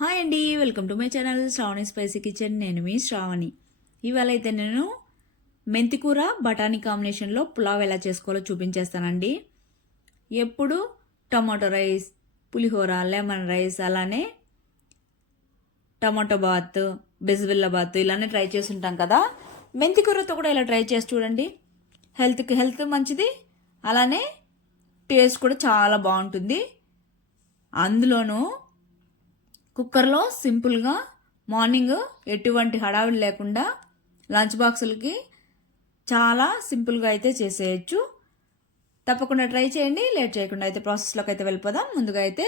Hi అండి welcome to my channel Shravani spicy kitchen. నేను మీ శ్రావణి. ఇవాళ అయితే నేను మెంతికూర బఠానీ కాంబినేషన్లో పులావ్ ఎలా చేసుకోవాలో చూపించేస్తానండి. ఎప్పుడు tomato rice pulihora lemon rice అలానే టమాటో బాత్ బెజబిల్ల బాత్ ఇలానే ట్రై చేస్తుంటాం కదా. మెంతికూరతో కూడా ఇలా ట్రై చేసి చూడండి. హెల్త్కి హెల్త్ మంచిది అలానే టేస్ట్ కూడా చాలా బాగుంటుంది. అందులోనూ కుక్కర్లో సింపుల్గా మార్నింగ్ ఎటువంటి హడావిడి లేకుండా లంచ్ బాక్సులకి చాలా సింపుల్గా అయితే చేసేయచ్చు. తప్పకుండా ట్రై చేయండి. లేట్ చేయకుండా అయితే ప్రాసెస్లోకి అయితే వెళ్ళిపోదాం. ముందుగా అయితే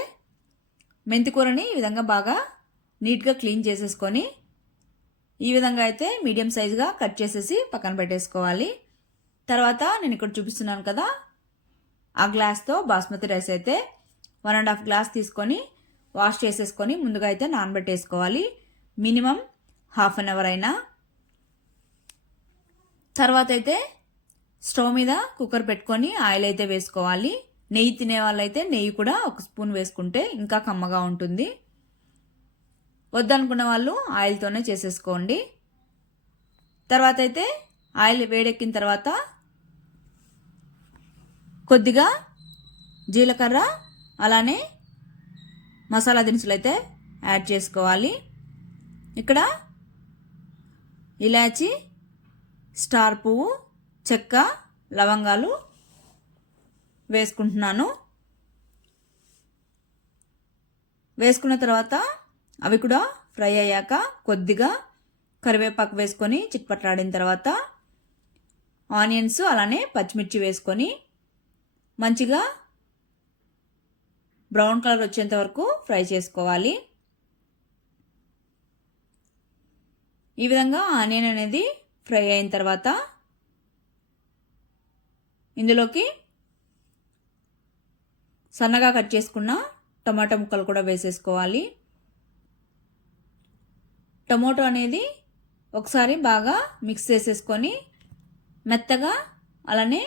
మెంతికూరని ఈ విధంగా బాగా నీట్గా క్లీన్ చేసేసుకొని ఈ విధంగా అయితే మీడియం సైజుగా కట్ చేసేసి పక్కన పెట్టేసుకోవాలి. తర్వాత నేను ఇక్కడ చూపిస్తున్నాను కదా ఆ గ్లాస్తో బాస్మతి రైస్ అయితే వన్ అండ్ హాఫ్ గ్లాస్ తీసుకొని వాష్ చేసేసుకొని ముందుగా అయితే నానబెట్టేసుకోవాలి. మినిమం హాఫ్ అన్ అవర్ అయినా. తర్వాత అయితే స్టవ్ మీద కుక్కర్ పెట్టుకొని ఆయిల్ అయితే వేసుకోవాలి. నెయ్యి తినే వాళ్ళైతే నెయ్యి కూడా ఒక స్పూన్ వేసుకుంటే ఇంకా కమ్మగా ఉంటుంది. వద్దనుకున్న వాళ్ళు ఆయిల్తోనే చేసేసుకోండి. తర్వాత అయితే ఆయిల్ వేడెక్కిన తర్వాత కొద్దిగా జీలకర్ర అలానే మసాలా దినుసులు అయితే యాడ్ చేసుకోవాలి. ఇక్కడ ఇలాచి స్టార్ పువ్వు చెక్క లవంగాలు వేసుకుంటున్నాను. వేసుకున్న తర్వాత అవి కూడా ఫ్రై అయ్యాక కొద్దిగా కరివేపాకు వేసుకొని చిట్పట్లాడిన తర్వాత ఆనియన్స్ అలానే పచ్చిమిర్చి వేసుకొని మంచిగా బ్రౌన్ కలర్ వచ్చేంత వరకు ఫ్రై చేసుకోవాలి. ఈ విధంగా ఆనియన్ అనేది ఫ్రై అయిన తర్వాత ఇందులోకి సన్నగా కట్ చేసుకున్న టమాటా ముక్కలు కూడా వేసేసుకోవాలి. టమోటో అనేది ఒకసారి బాగా మిక్స్ చేసేసుకొని మెత్తగా అలానే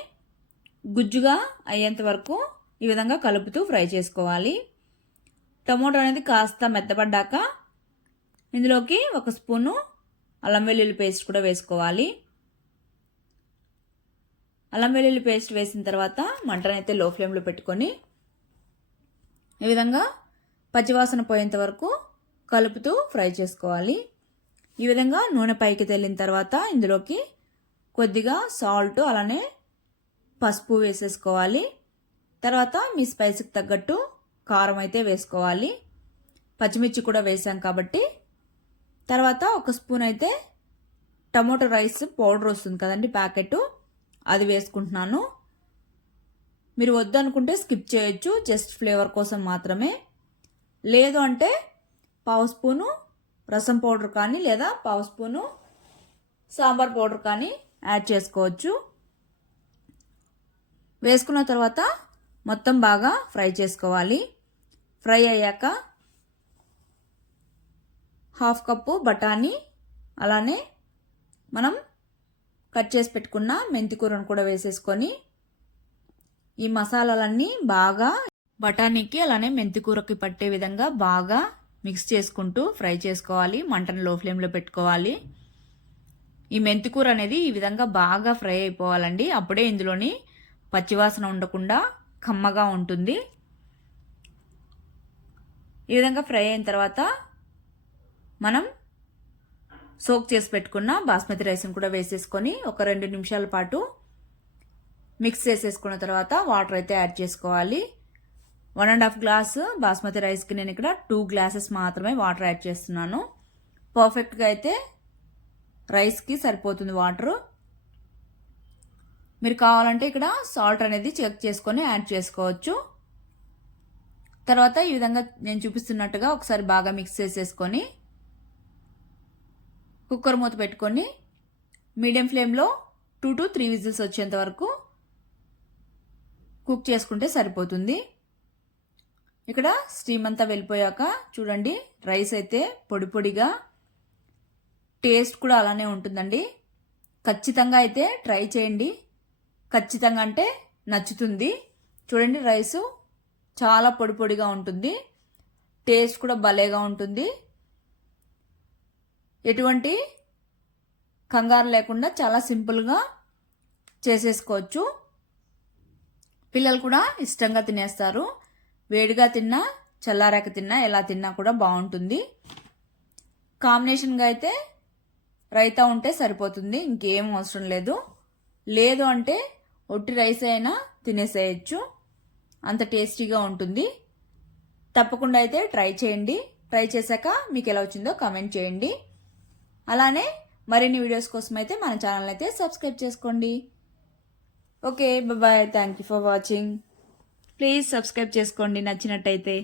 గుజ్జుగా అయ్యేంత వరకు ఈ విధంగా కలుపుతూ ఫ్రై చేసుకోవాలి. టమోటో అనేది కాస్త మెత్తపడ్డాక ఇందులోకి ఒక స్పూను అల్లం వెల్లుల్లి పేస్ట్ కూడా వేసుకోవాలి. అల్లం వెల్లుల్లి పేస్ట్ వేసిన తర్వాత మంటనైతే లో ఫ్లేమ్లో పెట్టుకొని ఈ విధంగా పచ్చివాసన పోయేంత వరకు కలుపుతూ ఫ్రై చేసుకోవాలి. ఈ విధంగా నూనె పైకి తెల్లిన తర్వాత ఇందులోకి కొద్దిగా సాల్ట్ అలానే పసుపు వేసేసుకోవాలి. తర్వాత మీ స్పైస్కి తగ్గట్టు కారం అయితే వేసుకోవాలి. పచ్చిమిర్చి కూడా వేసాం కాబట్టి. తర్వాత ఒక స్పూన్ అయితే టమోటో రైస్ పౌడర్ వస్తుంది కదండి ప్యాకెట్. అది వేసుకుంటున్నాను. మీరు వద్దనుకుంటే స్కిప్ చేయొచ్చు జస్ట్ ఫ్లేవర్ కోసం మాత్రమే. లేదు అంటే పావు స్పూను రసం పౌడర్ కానీ లేదా పావు స్పూను సాంబార్ పౌడర్ కానీ యాడ్ చేసుకోవచ్చు. వేసుకున్న తర్వాత మొత్తం బాగా ఫ్రై చేసుకోవాలి. ఫ్రై అయ్యాక హాఫ్ కప్పు బఠానీ అలానే మనం కట్ చేసి పెట్టుకున్న మెంతికూరను కూడా వేసేసుకొని ఈ మసాలాలన్నీ బాగా బఠానీకి అలానే మెంతికూరకి పట్టే విధంగా బాగా మిక్స్ చేసుకుంటూ ఫ్రై చేసుకోవాలి. మంటను లో ఫ్లేమ్లో పెట్టుకోవాలి. ఈ మెంతికూర అనేది ఈ విధంగా బాగా ఫ్రై అయిపోవాలండి. అప్పుడే ఇందులోని పచ్చివాసన ఉండకుండా కమ్మగా ఉంటుంది. ఈ విధంగా ఫ్రై అయిన తర్వాత మనం సోక్ చేసి పెట్టుకున్న బాస్మతి రైస్ని కూడా వేసేసుకొని ఒక రెండు నిమిషాల పాటు మిక్స్ చేసేసుకున్న తర్వాత వాటర్ అయితే యాడ్ చేసుకోవాలి. One and half glass basmati రైస్కి నేను ఇక్కడ టూ గ్లాసెస్ మాత్రమే వాటర్ యాడ్ చేస్తున్నాను. పర్ఫెక్ట్గా అయితే రైస్కి సరిపోతుంది వాటరు. మీరు కావాలంటే ఇక్కడ సాల్ట్ అనేది చెక్ చేసుకొని యాడ్ చేసుకోవచ్చు. తర్వాత ఈ విధంగా నేను చూపిస్తున్నట్టుగా ఒకసారి బాగా మిక్స్ చేసేసుకొని కుక్కర్ మూత పెట్టుకొని మీడియం ఫ్లేమ్లో టూ టు త్రీ విజిల్స్ వచ్చేంత వరకు కుక్ చేసుకుంటే సరిపోతుంది. ఇక్కడ స్టీమ్ అంతా వెళ్ళిపోయాక చూడండి రైస్ అయితే పొడి పొడిగా టేస్ట్ కూడా అలానే ఉంటుందండి. ఖచ్చితంగా అయితే ట్రై చేయండి. ఖచ్చితంగా అంటే నచ్చుతుంది. చూడండి రైసు చాలా పొడి పొడిగా ఉంటుంది. టేస్ట్ కూడా భలేగా ఉంటుంది. ఎటువంటి కంగారు లేకుండా చాలా సింపుల్గా చేసేసుకోవచ్చు. పిల్లలు కూడా ఇష్టంగా తినేస్తారు. వేడిగా తిన్నా చల్లారాక తిన్నా ఎలా తిన్నా కూడా బాగుంటుంది. కాంబినేషన్గా అయితే రైతా ఉంటే సరిపోతుంది. ఇంకేం అవసరం లేదు. లేదు అంటే ఒట్టి రైస్ అయినా తినేసేయచ్చు. అంత టేస్టీగా ఉంటుంది. తప్పకుండా అయితే ట్రై చేయండి. ట్రై చేశాక మీకు ఎలా వచ్చిందో కామెంట్ చేయండి. అలానే మరిన్ని వీడియోస్ కోసం అయితే మన ఛానల్ అయితే సబ్స్క్రైబ్ చేసుకోండి. Okay bye thank you for watching please subscribe చేసుకోండి నచ్చినట్టయితే.